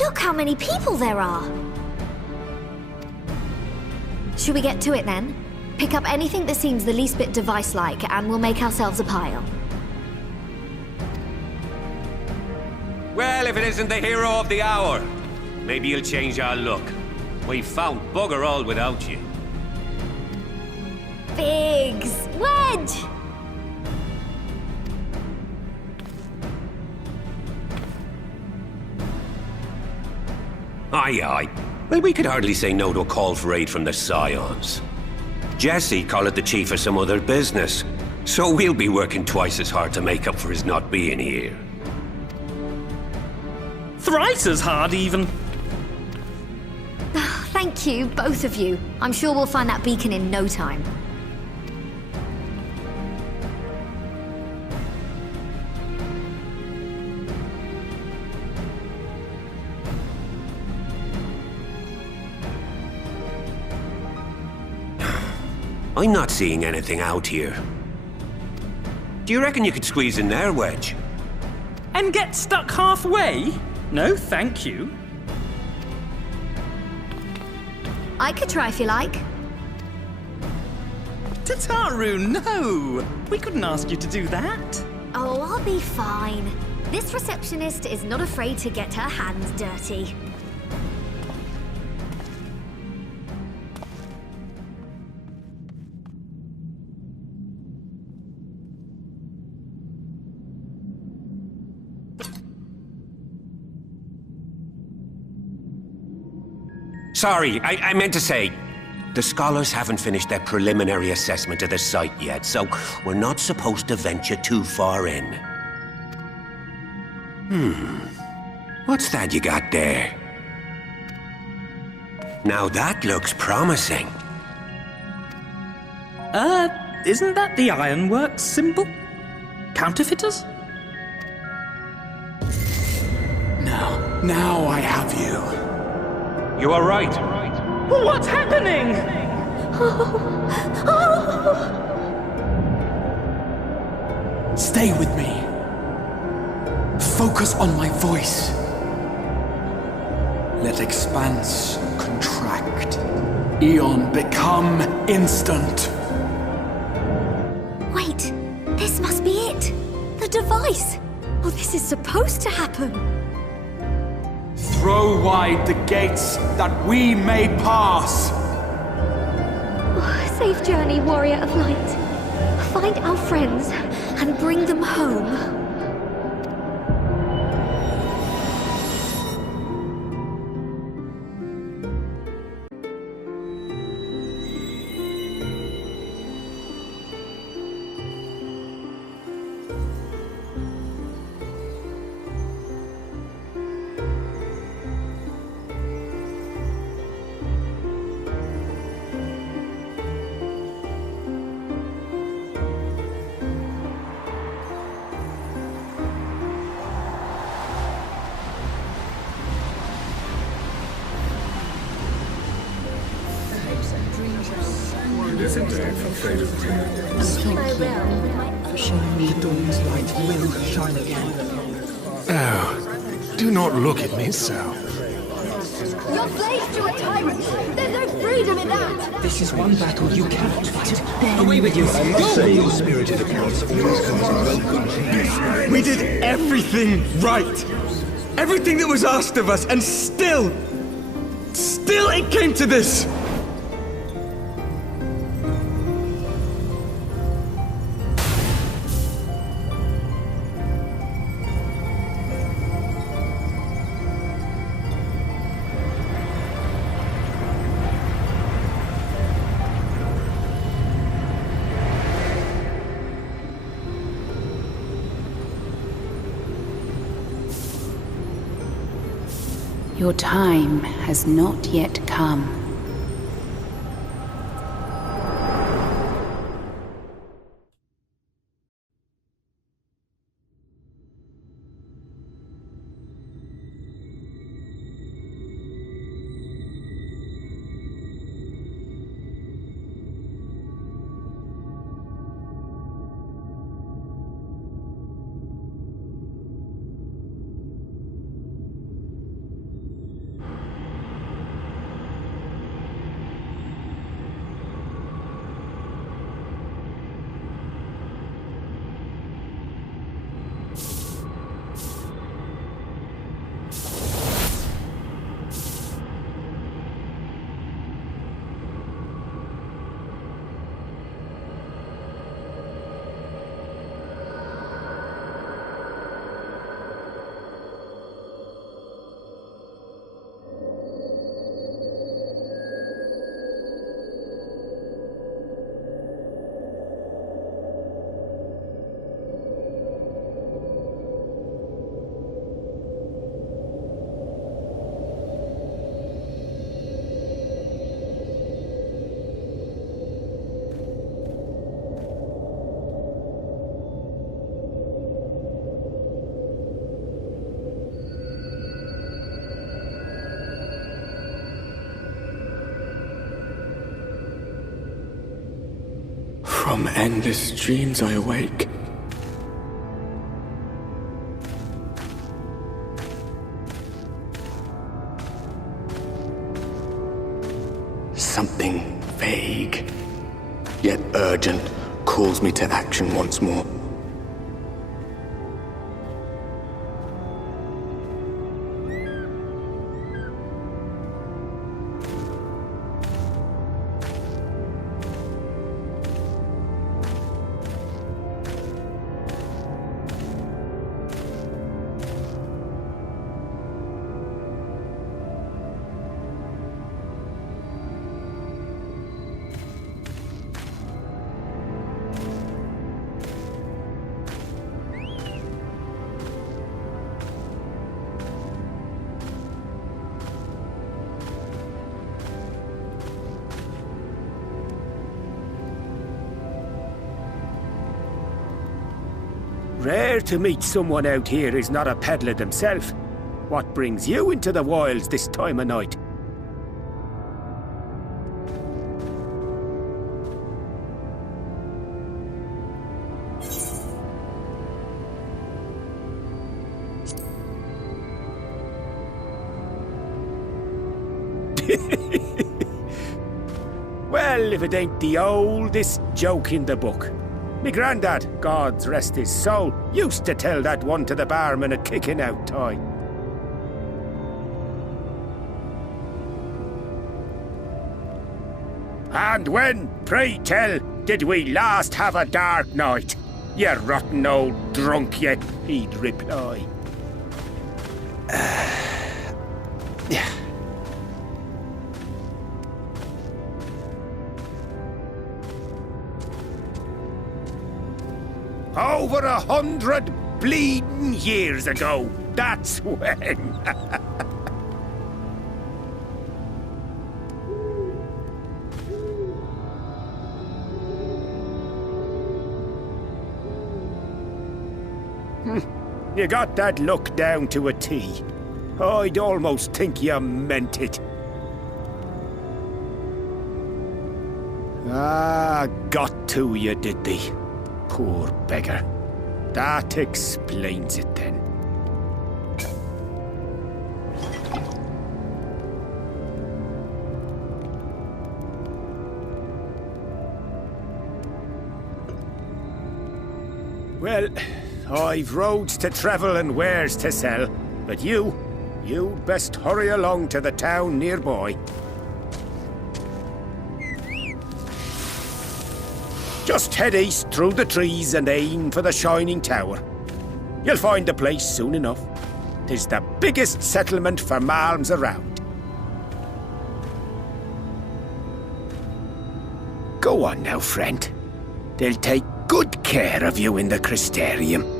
Look how many people there are! Should we get to it then? Pick up anything that seems the least bit device-like, and we'll make ourselves a pile. Well, if it isn't the hero of the hour, maybe you'll change our look. We've found bugger all without you. Biggs! Wedge! Aye, aye. Well, we could hardly say no to a call for aid from the Scions. Jesse called it the chief of some other business, so we'll be working twice as hard to make up for his not being here. Thrice as hard, even. Thank you, both of you. I'm sure we'll find that beacon in no time. I'm not seeing anything out here. Do you reckon you could squeeze in there, Wedge? And get stuck halfway? No, thank you. I could try if you like. Tataru, no! We couldn't ask you to do that. Oh, I'll be fine. This receptionist is not afraid to get her hands dirty. Sorry, I meant to say, the scholars haven't finished their preliminary assessment of the site yet, so we're not supposed to venture too far in. What's that you got there? Now that looks promising. Isn't that the Ironworks symbol? Counterfeiters? Now I have you. You are right. What's happening? Stay with me. Focus on my voice. Let expanse contract. Eon become instant. Wait, this must be it. The device. Oh, this is supposed to happen. Throw wide the gates that we may pass. Oh, safe journey, warrior of light. Find our friends and bring them home. Oh, do not look at me so. You're slaves to a tyrant! There's no freedom in that! This is one battle you cannot fight. Away with you! We did everything right! Everything that was asked of us, and still it came to this! Your time has not yet come. From endless dreams I awake. Something vague, yet urgent, calls me to action once more. Rare to meet someone out here who's not a peddler themselves. What brings you into the wilds this time of night? Well, if it ain't the oldest joke in the book. Me grandad, God rest his soul, used to tell that one to the barman at kicking out time. And when, pray tell, did we last have a dark night? You rotten old drunk yet, he'd reply. Yeah. Over 100 bleeding years ago, that's when. You got that look down to a T. I'd almost think you meant it. Ah, got to you, did they? Poor beggar. That explains it then. Well, I've roads to travel and wares to sell, but you'd best hurry along to the town nearby. Just head east through the trees and aim for the Shining Tower. You'll find the place soon enough. 'Tis the biggest settlement for malms around. Go on now, friend. They'll take good care of you in the Crystarium.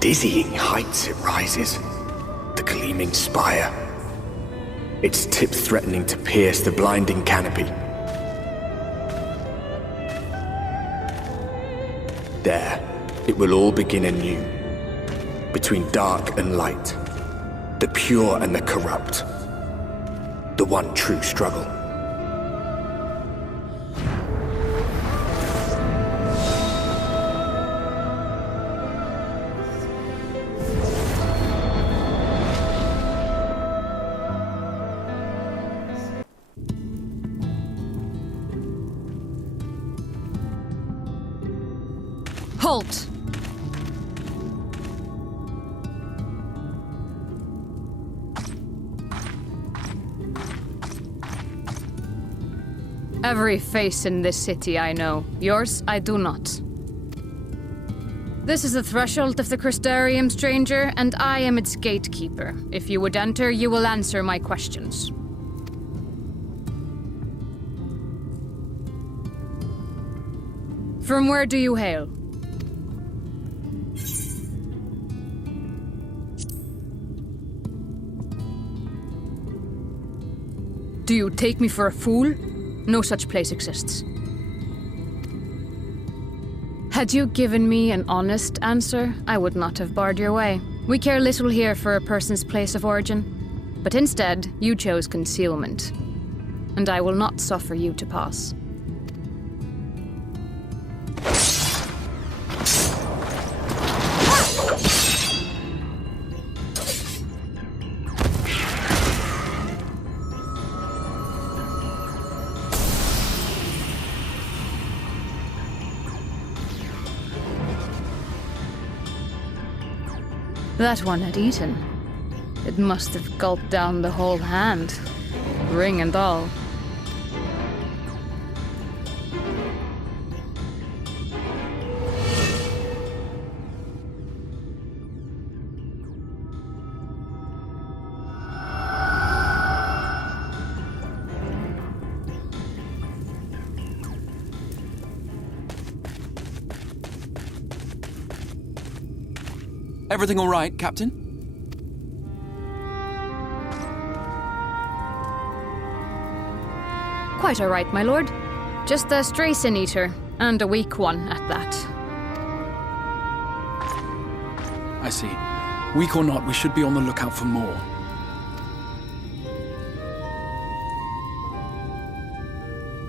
Dizzying heights it rises, the gleaming spire, its tip threatening to pierce the blinding canopy. There, it will all begin anew, between dark and light, the pure and the corrupt, the one true struggle. Halt! Every face in this city I know. Yours, I do not. This is the threshold of the Crystarium, stranger, and I am its gatekeeper. If you would enter, you will answer my questions. From where do you hail? Do you take me for a fool? No such place exists. Had you given me an honest answer, I would not have barred your way. We care little here for a person's place of origin. But instead, you chose concealment. And I will not suffer you to pass. That one had eaten. It must have gulped down the whole hand, ring and all. Everything all right, Captain? Quite all right, my lord. Just a stray sin-eater, and a weak one at that. I see. Weak or not, we should be on the lookout for more.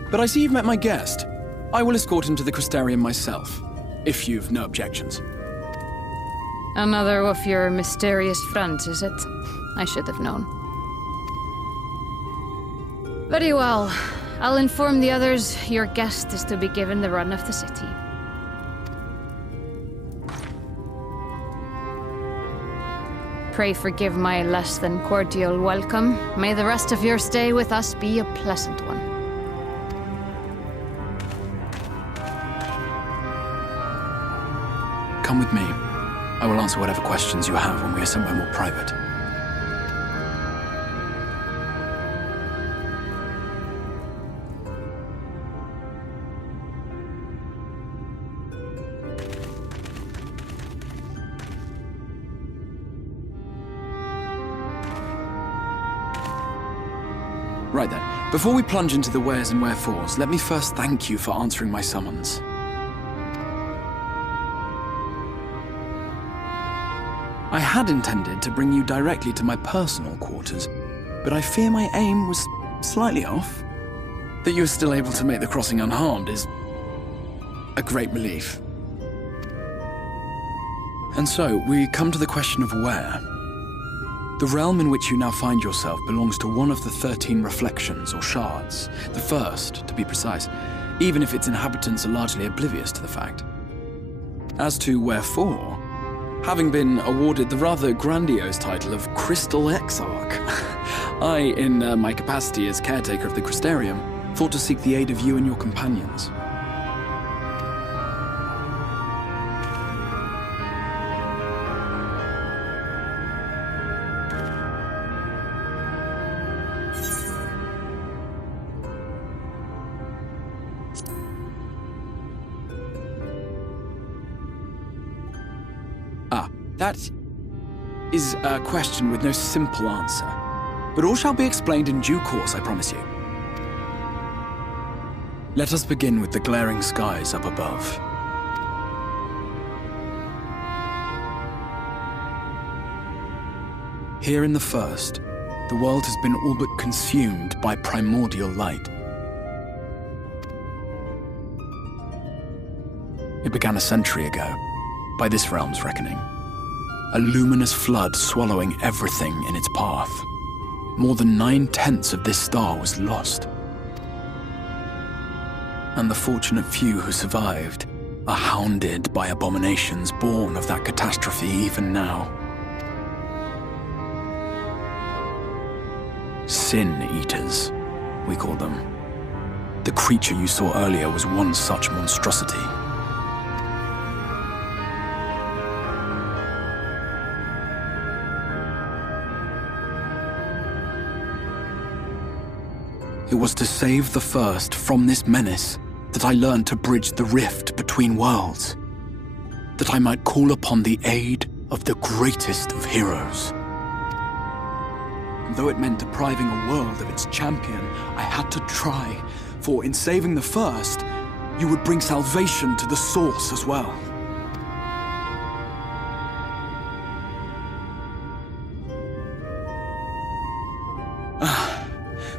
But I see you've met my guest. I will escort him to the Crystarium myself, if you've no objections. Another of your mysterious friends, is it? I should have known. Very well. I'll inform the others your guest is to be given the run of the city. Pray forgive my less than cordial welcome. May the rest of your stay with us be a pleasant one. Come with me. I will answer whatever questions you have when we are somewhere more private. Right then, before we plunge into the wheres and wherefores, let me first thank you for answering my summons. I had intended to bring you directly to my personal quarters, but I fear my aim was slightly off. That you were still able to make the crossing unharmed is a great relief. And so, we come to the question of where. The realm in which you now find yourself belongs to one of the 13 reflections, or shards. The first, to be precise, even if its inhabitants are largely oblivious to the fact. As to wherefore, having been awarded the rather grandiose title of Crystal Exarch, I, in my capacity as caretaker of the Crystarium, thought to seek the aid of you and your companions. That is a question with no simple answer. But all shall be explained in due course, I promise you. Let us begin with the glaring skies up above. Here in the first, the world has been all but consumed by primordial light. It began a century ago, by this realm's reckoning. A luminous flood swallowing everything in its path. More than 9/10 of this star was lost. And the fortunate few who survived are hounded by abominations born of that catastrophe even now. Sin-eaters, we call them. The creature you saw earlier was one such monstrosity. It was to save the first from this menace that I learned to bridge the rift between between worlds, that I might call upon the aid of the greatest of heroes. And though it meant depriving a world of its champion, I had to try, for in saving the first, you would bring salvation to the source as well.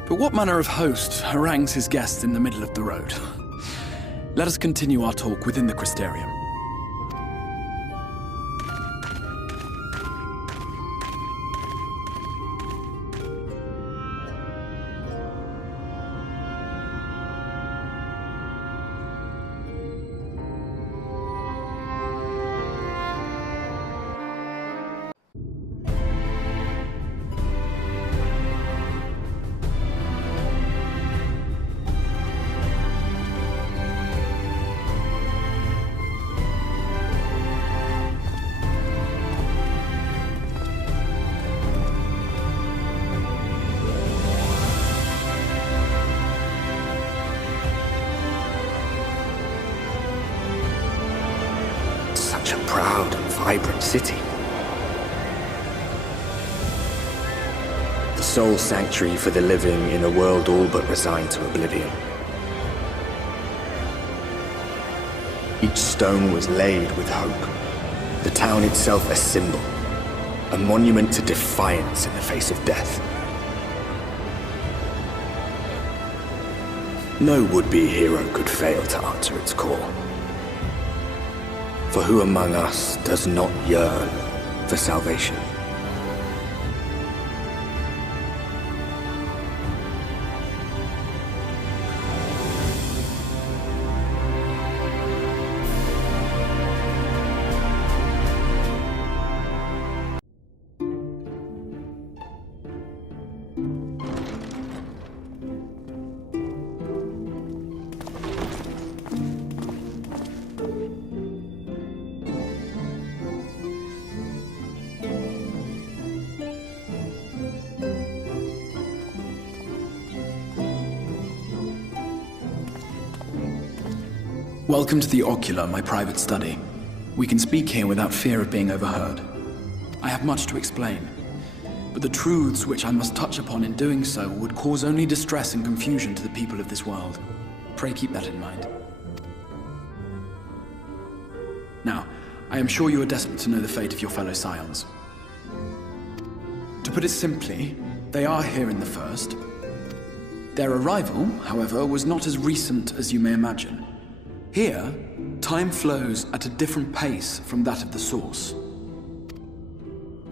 But what manner of host harangues his guests in the middle of the road? Let us continue our talk within the Crystarium. Such a proud and vibrant city. The sole sanctuary for the living in a world all but resigned to oblivion. Each stone was laid with hope. The town itself a symbol, a monument to defiance in the face of death. No would-be hero could fail to answer its call. For who among us does not yearn for salvation? Welcome to the Ocular, my private study. We can speak here without fear of being overheard. I have much to explain, but the truths which I must touch upon in doing so would cause only distress and confusion to the people of this world. Pray keep that in mind. Now, I am sure you are desperate to know the fate of your fellow Scions. To put it simply, they are here in the first. Their arrival, however, was not as recent as you may imagine. Here, time flows at a different pace from that of the source.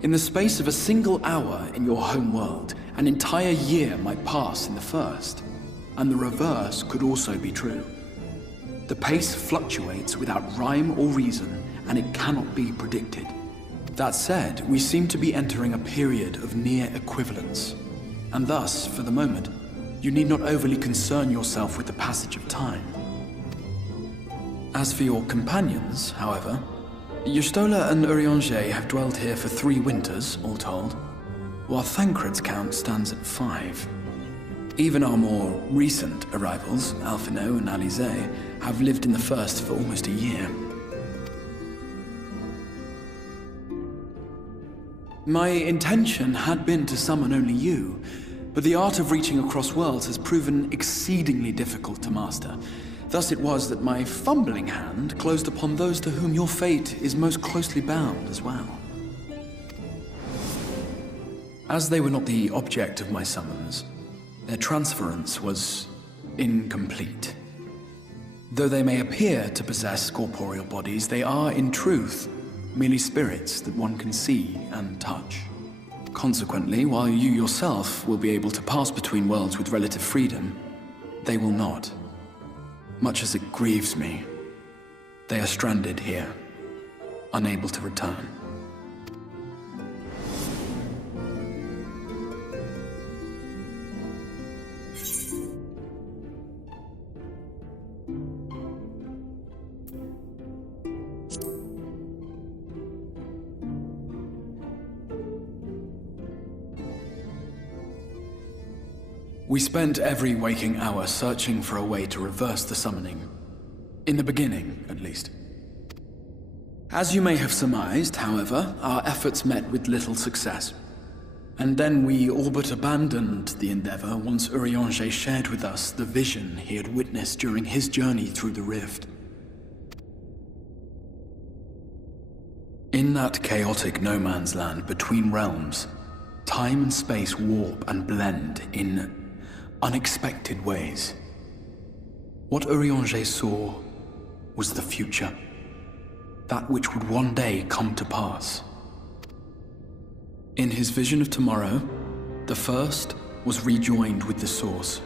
In the space of a single hour in your home world, an entire year might pass in the first, and the reverse could also be true. The pace fluctuates without rhyme or reason, and it cannot be predicted. That said, we seem to be entering a period of near equivalence, and thus, for the moment, you need not overly concern yourself with the passage of time. As for your companions, however, Y'shtola and Urianger have dwelled here for 3 winters, all told, while Thancred's count stands at 5. Even our more recent arrivals, Alphino and Alize, have lived in the first for almost a year. My intention had been to summon only you, but the art of reaching across worlds has proven exceedingly difficult to master. Thus it was that my fumbling hand closed upon those to whom your fate is most closely bound as well. As they were not the object of my summons, their transference was incomplete. Though they may appear to possess corporeal bodies, they are, in truth, merely spirits that one can see and touch. Consequently, while you yourself will be able to pass between worlds with relative freedom, they will not. Much as it grieves me, they are stranded here, unable to return. We spent every waking hour searching for a way to reverse the summoning. In the beginning, at least. As you may have surmised, however, our efforts met with little success. And then we all but abandoned the endeavor once Urianger shared with us the vision he had witnessed during his journey through the rift. In that chaotic no-man's land between realms, time and space warp and blend in unexpected ways. What Urianger saw was the future. That which would one day come to pass. In his vision of tomorrow, the first was rejoined with the source.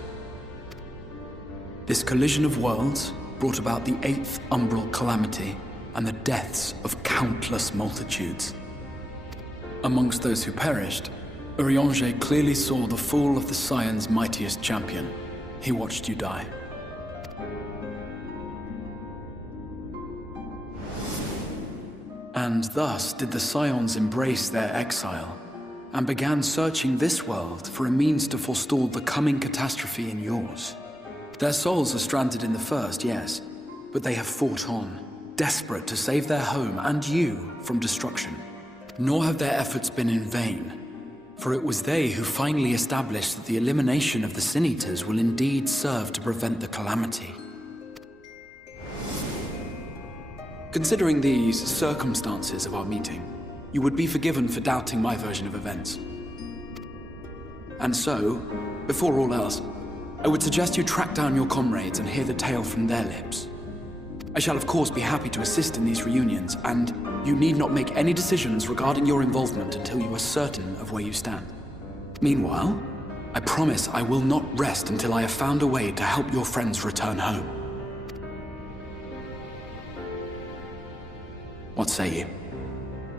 This collision of worlds brought about the 8th umbral calamity and the deaths of countless multitudes. Amongst those who perished, Urianger clearly saw the fall of the Scions' mightiest champion. He watched you die. And thus did the Scions embrace their exile, and began searching this world for a means to forestall the coming catastrophe in yours. Their souls are stranded in the first, yes, but they have fought on, desperate to save their home and you from destruction. Nor have their efforts been in vain, for it was they who finally established that the elimination of the Sin Eaters will indeed serve to prevent the calamity. Considering these circumstances of our meeting, you would be forgiven for doubting my version of events. And so, before all else, I would suggest you track down your comrades and hear the tale from their lips. I shall of course be happy to assist in these reunions, and you need not make any decisions regarding your involvement until you are certain of where you stand. Meanwhile, I promise I will not rest until I have found a way to help your friends return home. What say you?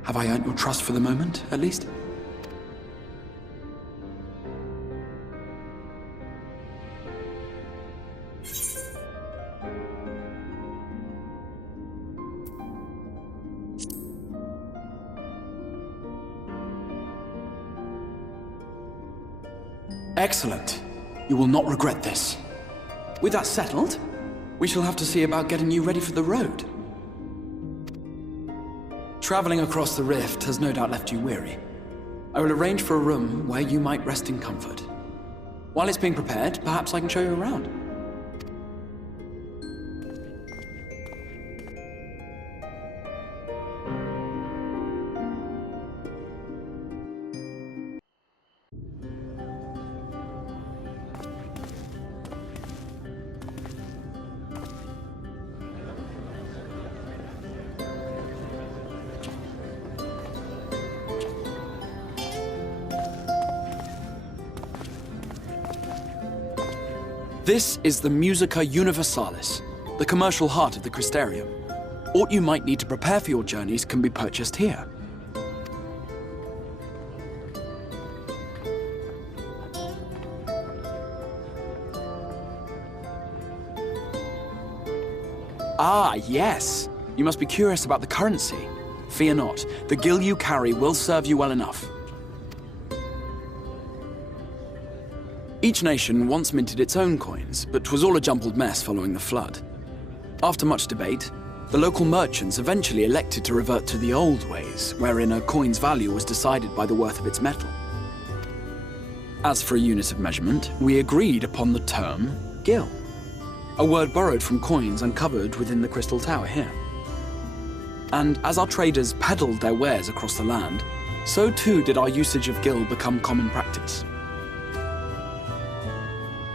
Have I earned your trust for the moment, at least? Excellent. You will not regret this. With that settled, we shall have to see about getting you ready for the road. Traveling across the rift has no doubt left you weary. I will arrange for a room where you might rest in comfort. While it's being prepared, perhaps I can show you around. This is the Musica Universalis, the commercial heart of the Crystarium. Aught you might need to prepare for your journeys can be purchased here. Ah, yes! You must be curious about the currency. Fear not, the gil you carry will serve you well enough. Each nation once minted its own coins, but 'twas all a jumbled mess following the flood. After much debate, the local merchants eventually elected to revert to the old ways, wherein a coin's value was decided by the worth of its metal. As for a unit of measurement, we agreed upon the term gil, a word borrowed from coins uncovered within the Crystal Tower here. And as our traders peddled their wares across the land, so too did our usage of gil become common practice.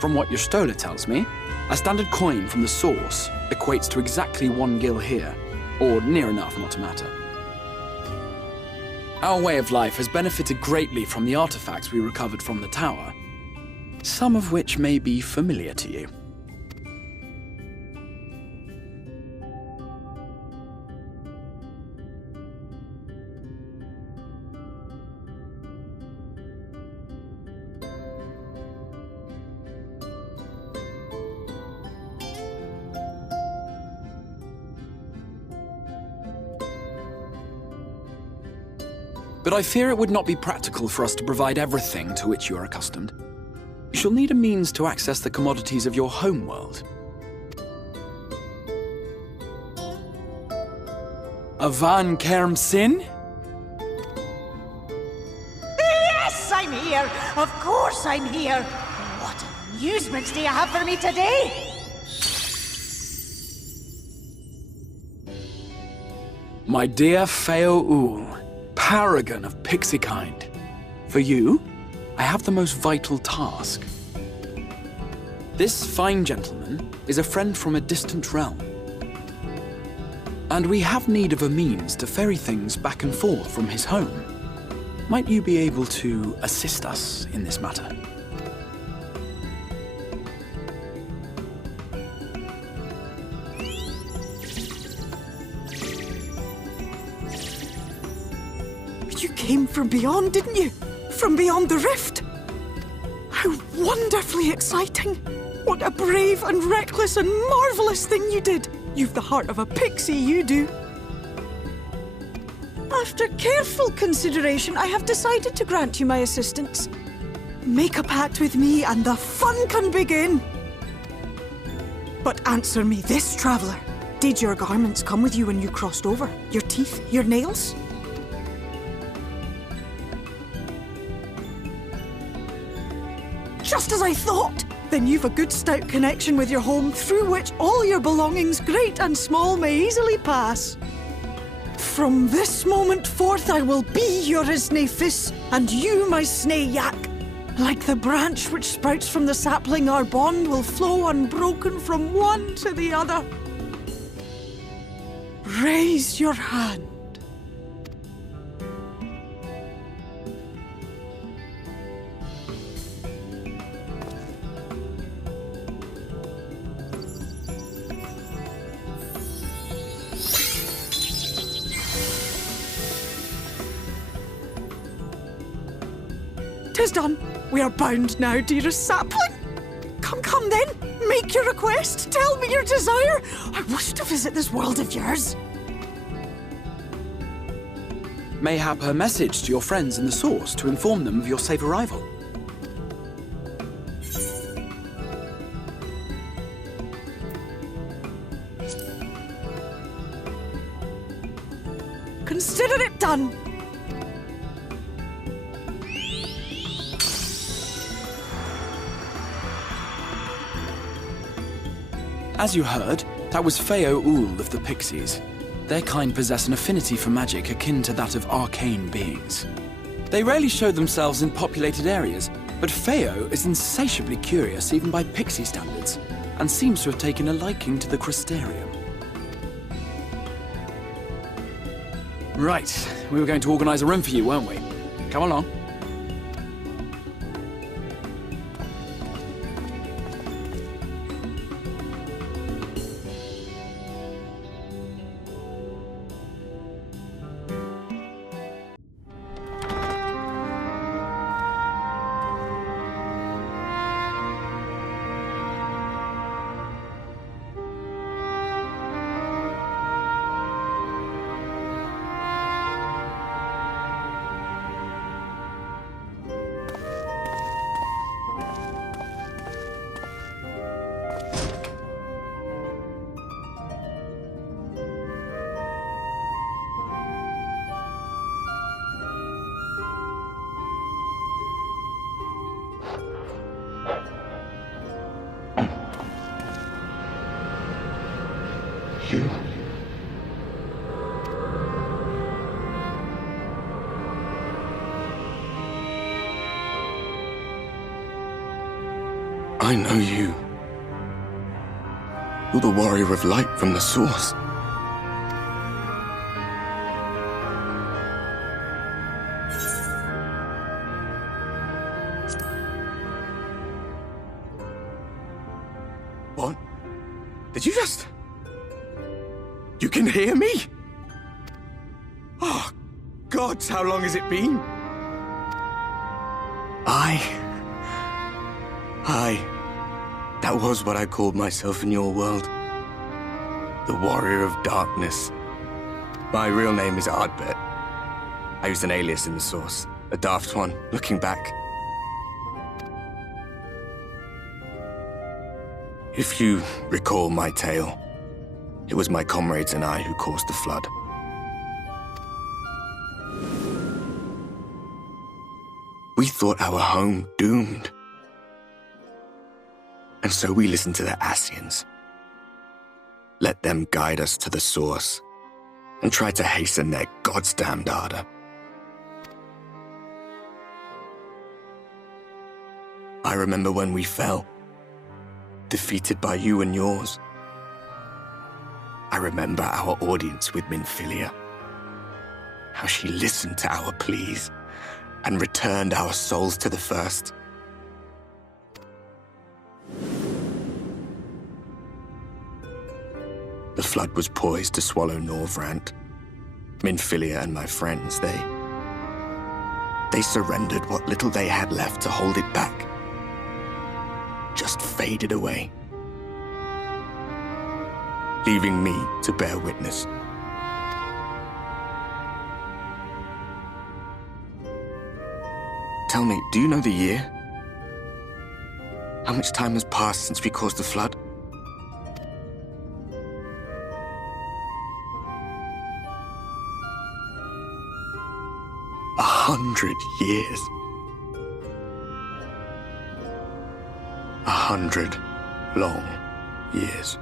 From what your stola tells me, a standard coin from the source equates to exactly 1 gil here, or near enough not to matter. Our way of life has benefited greatly from the artifacts we recovered from the tower, some of which may be familiar to you. But I fear it would not be practical for us to provide everything to which you are accustomed. You shall need a means to access the commodities of your home world. Avan Kerm Sin? Yes, I'm here! Of course I'm here! What amusements do you have for me today? My dear Feo Ul, paragon of pixie kind. For you, I have the most vital task. This fine gentleman is a friend from a distant realm. And we have need of a means to ferry things back and forth from his home. Might you be able to assist us in this matter? You came from beyond, didn't you? From beyond the rift? How wonderfully exciting! What a brave and reckless and marvelous thing you did! You've the heart of a pixie, you do. After careful consideration, I have decided to grant you my assistance. Make a pact with me and the fun can begin. But answer me this, traveller. Did your garments come with you when you crossed over? Your teeth? Your nails? Just as I thought! Then you've a good stout connection with your home through which all your belongings, great and small, may easily pass. From this moment forth I will be your Isne Fis, and you my Sne Yak. Like the branch which sprouts from the sapling, our bond will flow unbroken from one to the other. Raise your hand. Tis done. We are bound now, dearest sapling. Come then. Make your request. Tell me your desire. I wish to visit this world of yours. Mayhap her message to your friends in the Source to inform them of your safe arrival. Consider it done. As you heard, that was Feo Ul of the Pixies. Their kind possess an affinity for magic akin to that of arcane beings. They rarely show themselves in populated areas, but Feo is insatiably curious even by pixie standards, and seems to have taken a liking to the crystarium. Right, we were going to organize a room for you, weren't we? Come along. You. I know you. You're the warrior of light from the Source. What? Did you just... You can hear me? Oh, gods, how long has it been? That was what I called myself in your world. The Warrior of Darkness. My real name is Avert. I used an alias in the Source, a daft one, looking back. If you recall my tale, it was my comrades and I who caused the flood. We thought our home doomed. And so we listened to the Scions. Let them guide us to the source and try to hasten their goddamned ardor. I remember when we fell, defeated by you and yours. I remember our audience with Minfilia, how she listened to our pleas and returned our souls to the First. The flood was poised to swallow Norvrant. Minfilia and my friends, they surrendered what little they had left to hold it back. Just faded away, leaving me to bear witness. Tell me, do you know the year? How much time has passed since we caused the flood? 100 years. 100 long years.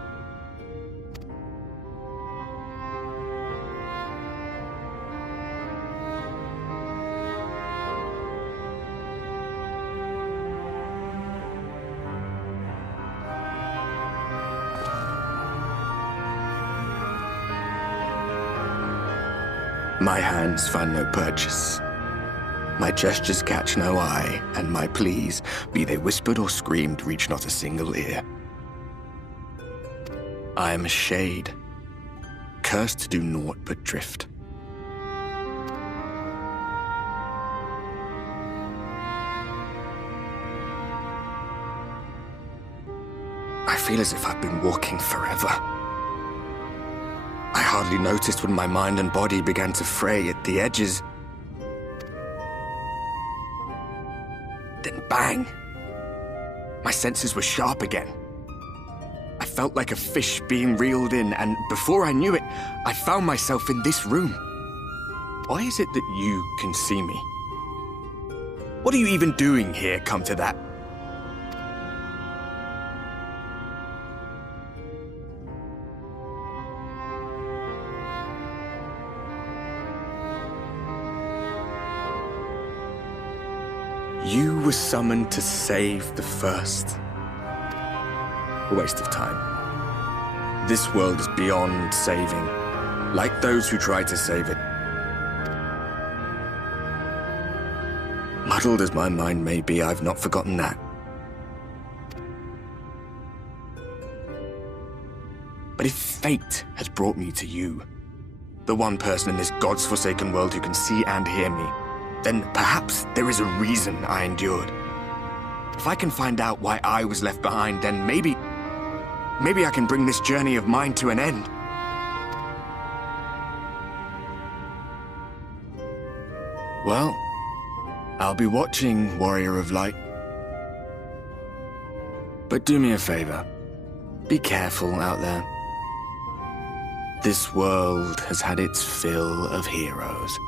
My hands find no purchase. My gestures catch no eye, and my pleas, be they whispered or screamed, reach not a single ear. I am a shade, cursed to do naught but drift. I feel as if I've been walking forever. I hardly noticed when my mind and body began to fray at the edges. Then bang! My senses were sharp again. I felt like a fish being reeled in, and before I knew it, I found myself in this room. Why is it that you can see me? What are you even doing here, come to that? You were summoned to save the First. A waste of time. This world is beyond saving, like those who try to save it. Muddled as my mind may be, I've not forgotten that. But if fate has brought me to you, the one person in this God's forsaken world who can see and hear me, then perhaps there is a reason I endured. If I can find out why I was left behind, then maybe I can bring this journey of mine to an end. Well, I'll be watching, Warrior of Light. But do me a favor. Be careful out there. This world has had its fill of heroes.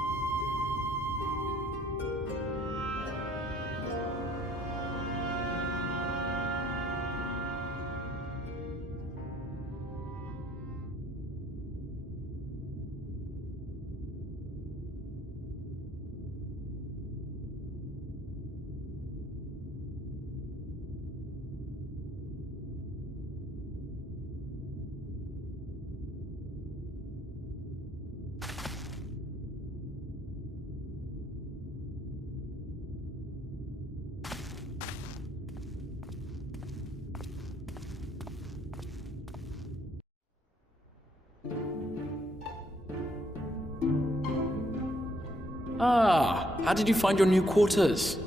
Ah, how did you find your new quarters?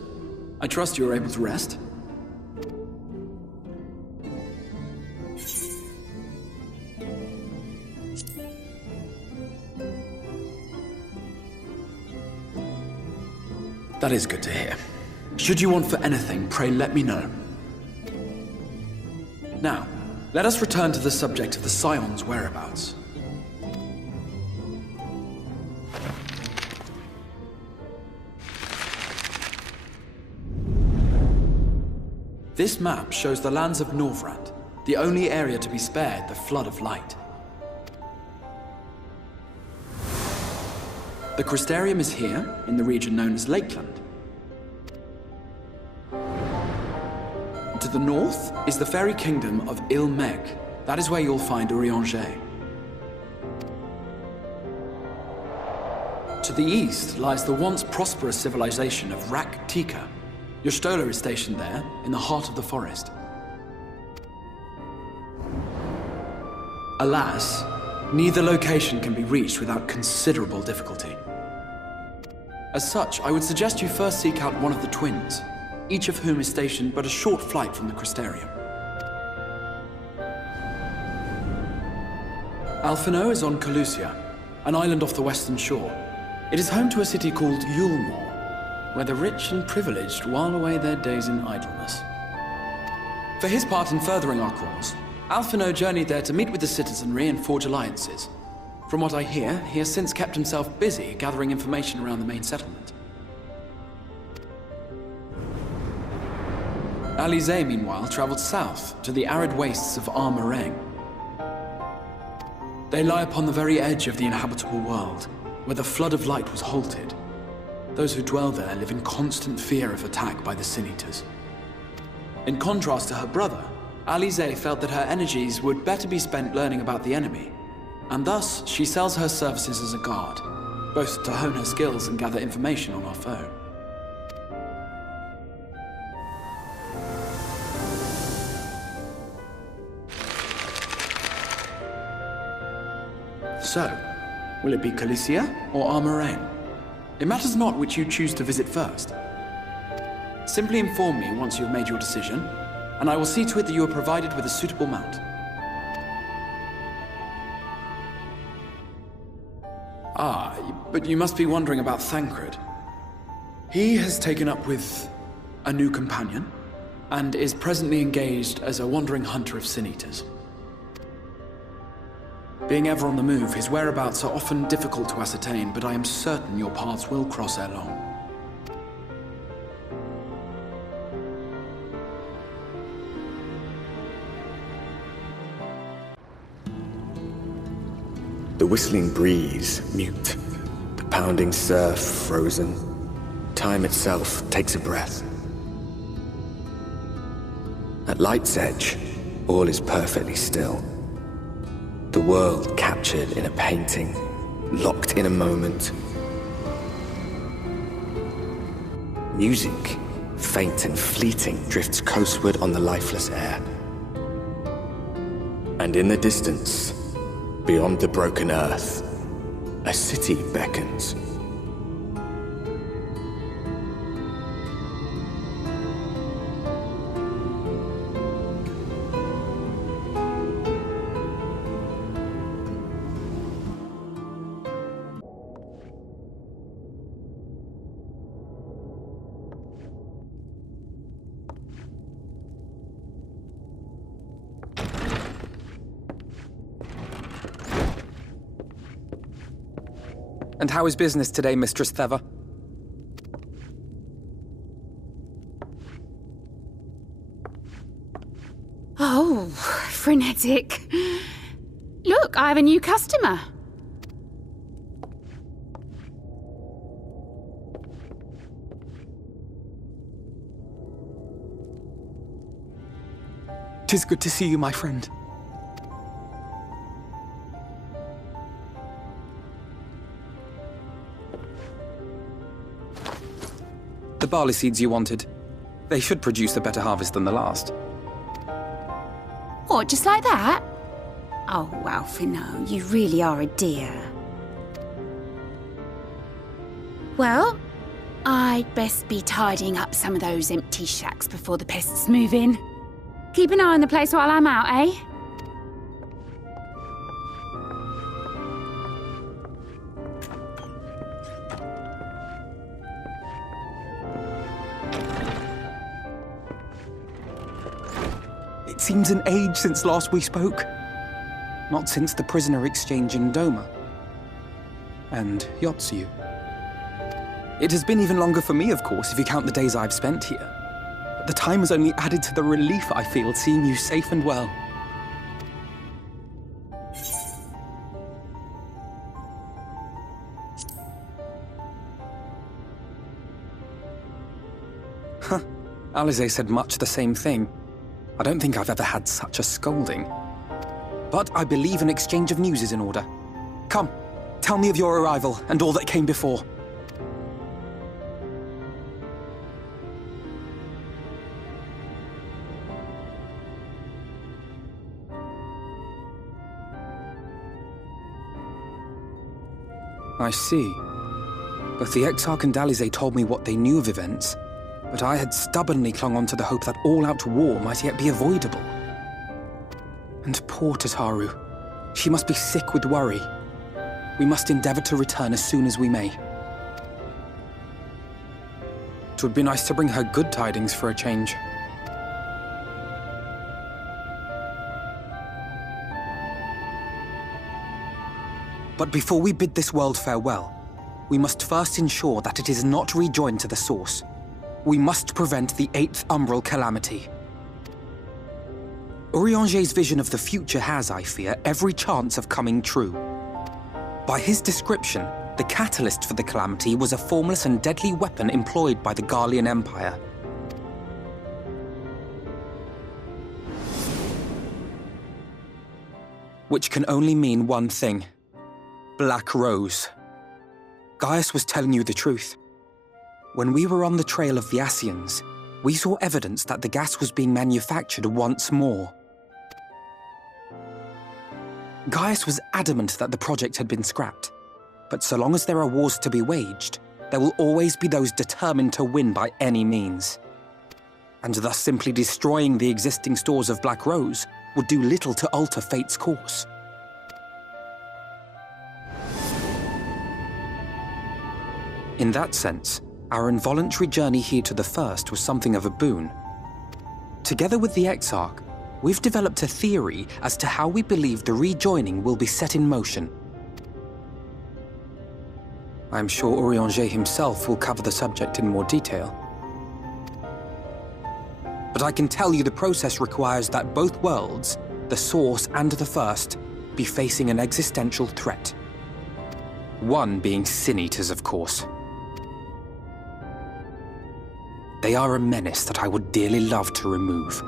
I trust you were able to rest? That is good to hear. Should you want for anything, pray let me know. Now, let us return to the subject of the Scions' whereabouts. This map shows the lands of Norvrand, the only area to be spared the Flood of Light. The Crystarium is here, in the region known as Lakeland. To the north is the fairy kingdom of Il-Meg. That is where you'll find Urianger. To the east lies the once prosperous civilization of Rak-Tika. Your Stola is stationed there, in the heart of the forest. Alas, neither location can be reached without considerable difficulty. As such, I would suggest you first seek out one of the twins, each of whom is stationed but a short flight from the Crystarium. Alphino is on Calusia, an island off the western shore. It is home to a city called Yulmore, where the rich and privileged while away their days in idleness. For his part in furthering our cause, Alphino journeyed there to meet with the citizenry and forge alliances. From what I hear, he has since kept himself busy gathering information around the main settlement. Alize, meanwhile, traveled south to the arid wastes of Armareng. They lie upon the very edge of the inhabitable world, where the Flood of Light was halted. Those who dwell there live in constant fear of attack by the Sin-Eaters. In contrast to her brother, Alize felt that her energies would better be spent learning about the enemy, and thus she sells her services as a guard, both to hone her skills and gather information on our foe. So, will it be Calicia or Armareng? It matters not which you choose to visit first. Simply inform me once you have made your decision, and I will see to it that you are provided with a suitable mount. Ah, but you must be wondering about Thancred. He has taken up with a new companion, and is presently engaged as a wandering hunter of Sin-Eaters. Being ever on the move, his whereabouts are often difficult to ascertain, but I am certain your paths will cross ere long. The whistling breeze, mute. The pounding surf, frozen. Time itself takes a breath. At light's edge, all is perfectly still. The world captured in a painting, locked in a moment. Music, faint and fleeting, drifts coastward on the lifeless air. And in the distance, beyond the broken earth, a city beckons. And how is business today, Mistress Theva? Oh, frenetic. Look, I have a new customer. Tis good to see you, my friend. The barley seeds you wanted. They should produce a better harvest than the last. What, just like that? Oh, Alphino, you really are a dear. Well, I'd best be tidying up some of those empty shacks before the pests move in. Keep an eye on the place while I'm out, eh? It seems an age since last we spoke. Not since the prisoner exchange in Doma. And Yotsu. It has been even longer for me, of course, if you count the days I've spent here. But the time has only added to the relief I feel seeing you safe and well. Huh. Alize said much the same thing. I don't think I've ever had such a scolding. But I believe an exchange of news is in order. Come, tell me of your arrival and all that came before. I see. Both the Exarch and Alize told me what they knew of events, but I had stubbornly clung on to the hope that all-out war might yet be avoidable. And poor Tataru. She must be sick with worry. We must endeavor to return as soon as we may. It would be nice to bring her good tidings for a change. But before we bid this world farewell, we must first ensure that it is not rejoined to the source. We must prevent the 8th Umbral calamity. Urianger's vision of the future has, I fear, every chance of coming true. By his description, the catalyst for the calamity was a formless and deadly weapon employed by the Garlean Empire. Which can only mean one thing. Black Rose. Gaius was telling you the truth. When we were on the trail of the Scions, we saw evidence that the gas was being manufactured once more. Gaius was adamant that the project had been scrapped, but so long as there are wars to be waged, there will always be those determined to win by any means. And thus simply destroying the existing stores of Black Rose would do little to alter fate's course. In that sense, our involuntary journey here to the First was something of a boon. Together with the Exarch, we've developed a theory as to how we believe the rejoining will be set in motion. I'm sure Urianger himself will cover the subject in more detail. But I can tell you the process requires that both worlds, the Source and the First, be facing an existential threat. One being Sin Eaters, of course. They are a menace that I would dearly love to remove,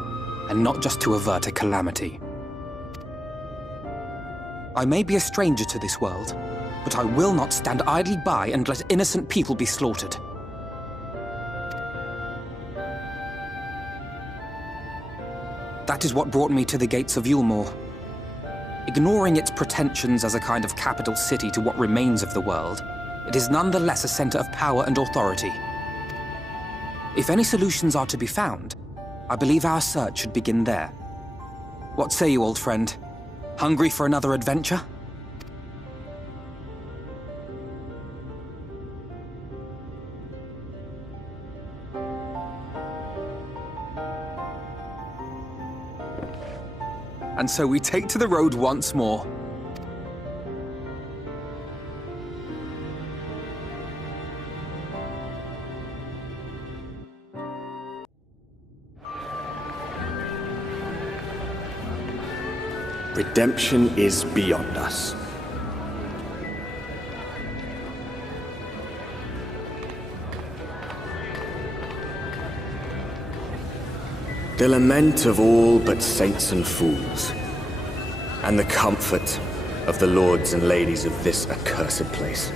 and not just to avert a calamity. I may be a stranger to this world, but I will not stand idly by and let innocent people be slaughtered. That is what brought me to the gates of Yulmore. Ignoring its pretensions as a kind of capital city to what remains of the world, it is nonetheless a center of power and authority. If any solutions are to be found, I believe our search should begin there. What say you, old friend? Hungry for another adventure? And so we take to the road once more. Redemption is beyond us. The lament of all but saints and fools, and the comfort of the lords and ladies of this accursed place.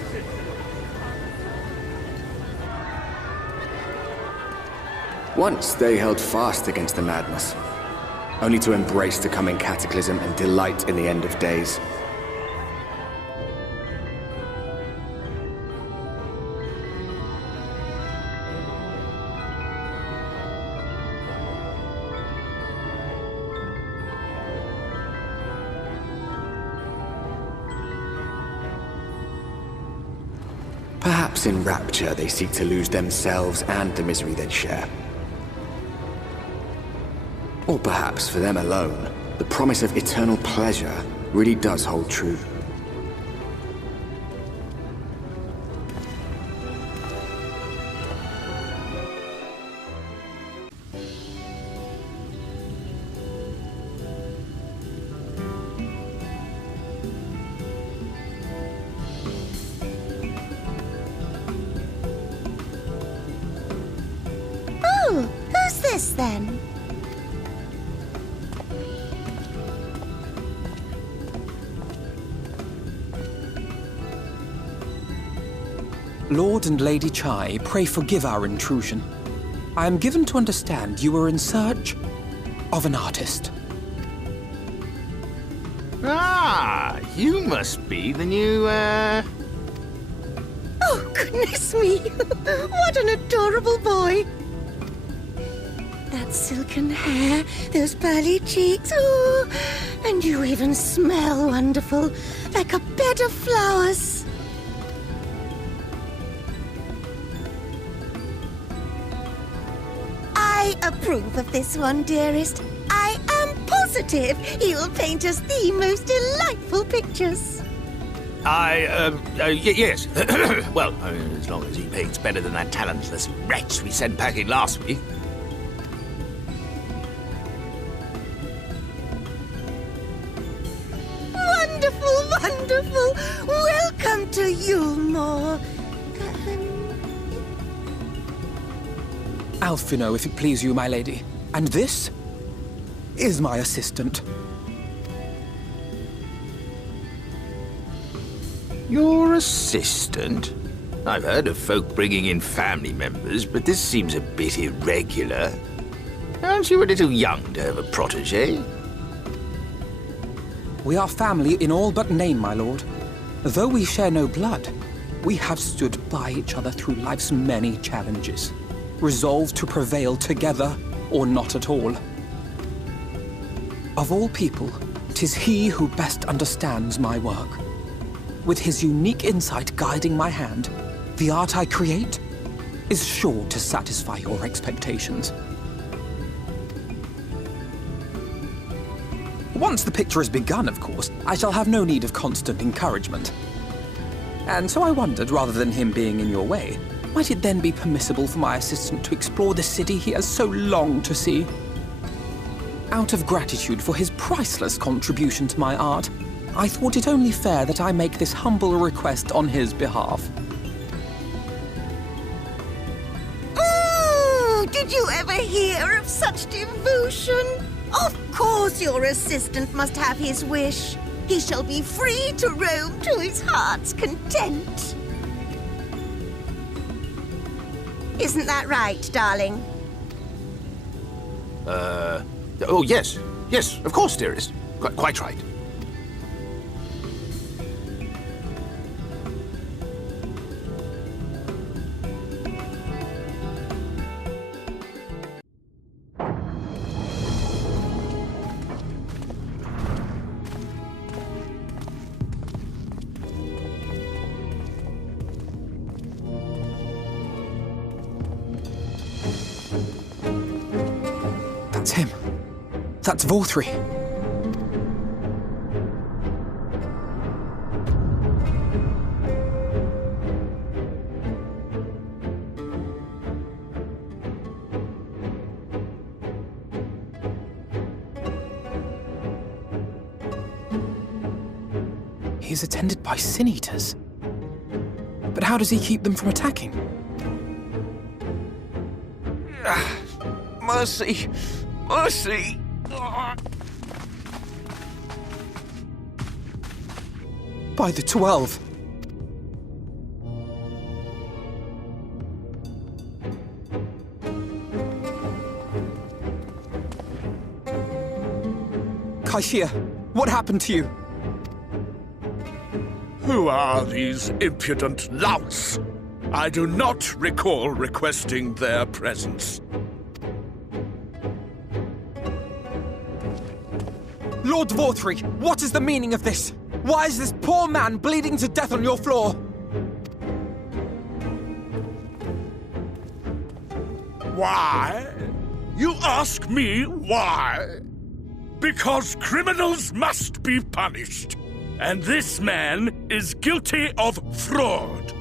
Once they held fast against the madness, only to embrace the coming cataclysm and delight in the end of days. Perhaps in rapture they seek to lose themselves and the misery they share. Or perhaps for them alone, the promise of eternal pleasure really does hold true. then. Lord and Lady Chai, pray forgive our intrusion. I am given to understand you were in search of an artist. Ah, you must be the new, Oh, goodness me! What an adorable boy! That silken hair, those pearly cheeks, oh, and you even smell wonderful, like a bed of flowers. I approve of this one, dearest. I am positive he will paint us the most delightful pictures. Yes. Well, as long as he paints better than that talentless wretch we sent packing last week. Wonderful, wonderful! Welcome to Yulmore. Alphino, if it please you, my lady. And this is my assistant. Your assistant? I've heard of folk bringing in family members, but this seems a bit irregular. Aren't you a little young to have a protégé? We are family in all but name, my lord. Though we share no blood, we have stood by each other through life's many challenges, resolved to prevail together or not at all. Of all people, 'tis he who best understands my work. With his unique insight guiding my hand, the art I create is sure to satisfy your expectations. Once the picture is begun, of course, I shall have no need of constant encouragement. And so I wondered, rather than him being in your way, might it then be permissible for my assistant to explore the city he has so longed to see? Out of gratitude for his priceless contribution to my art, I thought it only fair that I make this humble request on his behalf. Oh, did you ever hear of such devotion? Of course your assistant must have his wish. He shall be free to roam to his heart's content. Isn't that right, darling? Oh, yes. Yes, of course, dearest. Quite right. That's him. That's Vorthri. He's attended by sin eaters. But how does he keep them from attacking? Mercy! Mercy! By the 12. Kaishia, what happened to you? Who are these impudent louts? I do not recall requesting their presence. Lord Vorthri, what is the meaning of this? Why is this poor man bleeding to death on your floor? Why? You ask me why? Because criminals must be punished. And this man is guilty of fraud.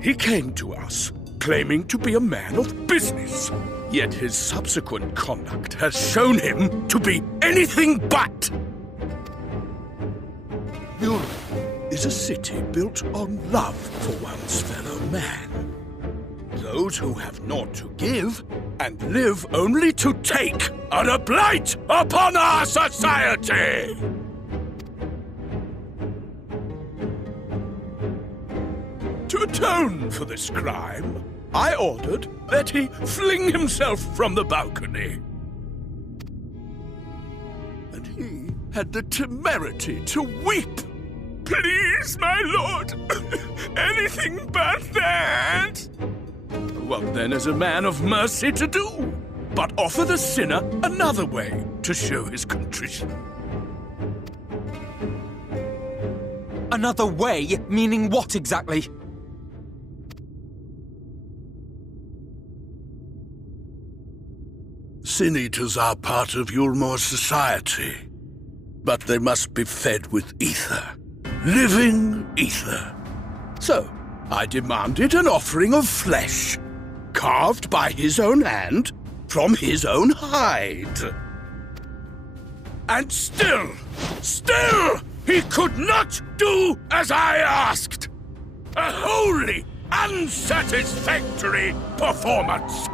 He came to us, claiming to be a man of business. Yet his subsequent conduct has shown him to be anything but. Yulmore is a city built on love for one's fellow man. The those who have naught to give and live only to take are a blight upon our society! To atone for this crime, I ordered that he fling himself from the balcony. And he had the temerity to weep. Please, my lord, anything but that. What then is a man of mercy to do? But offer the sinner another way to show his contrition. Another way? Meaning what exactly? Sin-eaters are part of Yulmore's society, but they must be fed with ether. Living ether. So, I demanded an offering of flesh, carved by his own hand, from his own hide. And still, he could not do as I asked. A wholly unsatisfactory performance.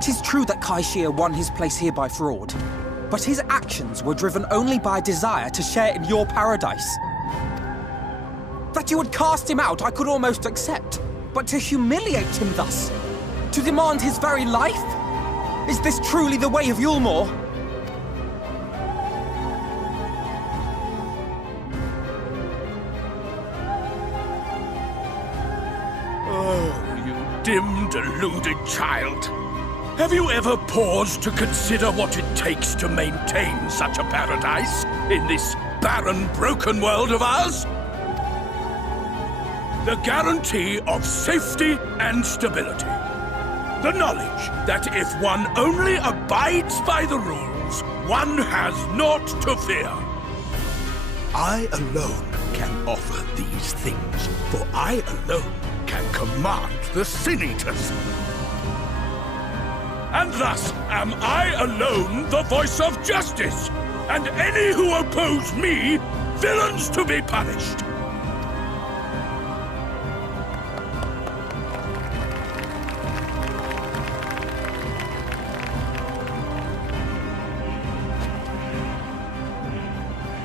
'Tis true that Kaishir won his place here by fraud, but his actions were driven only by a desire to share in your paradise. That you would cast him out, I could almost accept, but to humiliate him thus, to demand his very life? Is this truly the way of Yulmore? Oh, you dim, deluded child. Have you ever paused to consider what it takes to maintain such a paradise in this barren, broken world of ours? The guarantee of safety and stability. The knowledge that if one only abides by the rules, one has naught to fear. I alone can offer these things, for I alone can command the Sin-eaters. And thus am I alone the voice of justice, and any who oppose me, villains to be punished.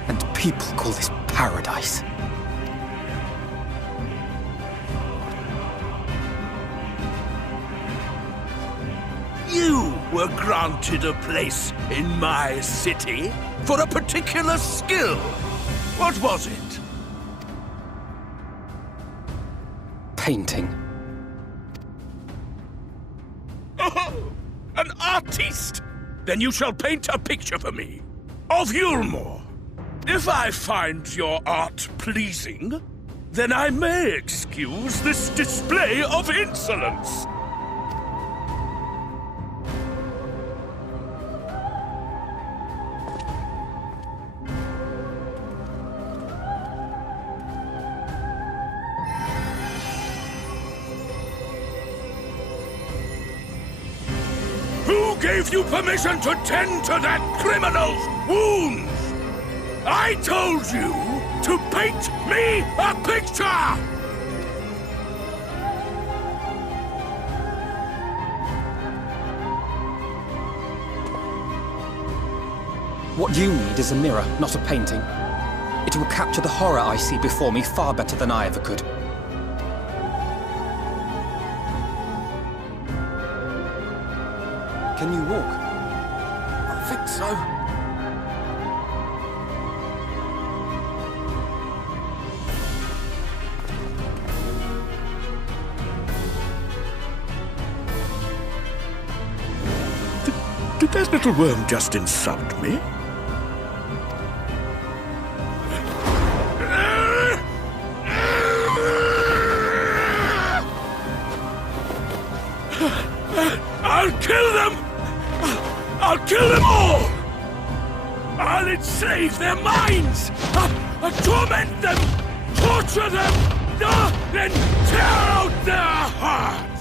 And people call this paradise. You were granted a place in my city for a particular skill. What was it? Painting. Oh, an artiste! Then you shall paint a picture for me of Yulmore. If I find your art pleasing, then I may excuse this display of insolence. Who gave you permission to tend to that criminal's wounds? I told you to paint me a picture! What you need is a mirror, not a painting. It will capture the horror I see before me far better than I ever could. Can you walk? I think so. Did that little worm just insult me? I'll kill them! I'll kill them all! I'll enslave their minds! I'll torment them! Torture them! Then tear out their hearts!